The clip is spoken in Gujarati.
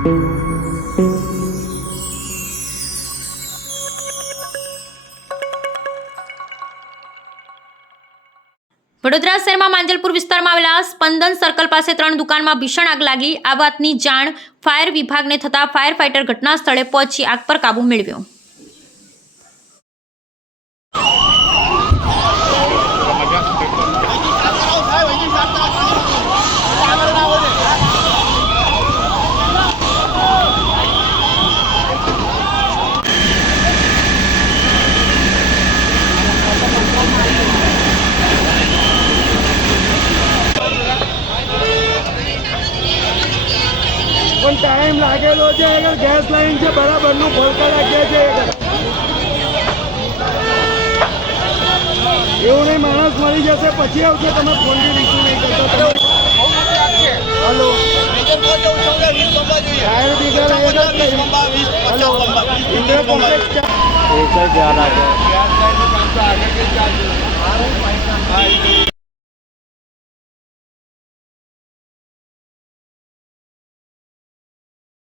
વડોદરા શહેરમાં માંજલપુર વિસ્તારમાં આવેલા સ્પંદન સર્કલ પાસે ત્રણ દુકાનમાં ભીષણ આગ લાગી. આ વાતની જાણ ફાયર વિભાગને થતાં ફાયર ફાઇટર ઘટના સ્થળે પહોંચી આગ પર કાબુ મેળવ્યો. પણ ટાઈમ લાગેલો છે. આગળ ગેસ લાઈન છે. બરાબરનું ખોલતા લાગ્યા છે. એવું નહીં માણસ મરી જશે પછી આવશે. તમે ફોન બી રિસીવ નહીં કરતા. Hello hello brigade hello Indra complex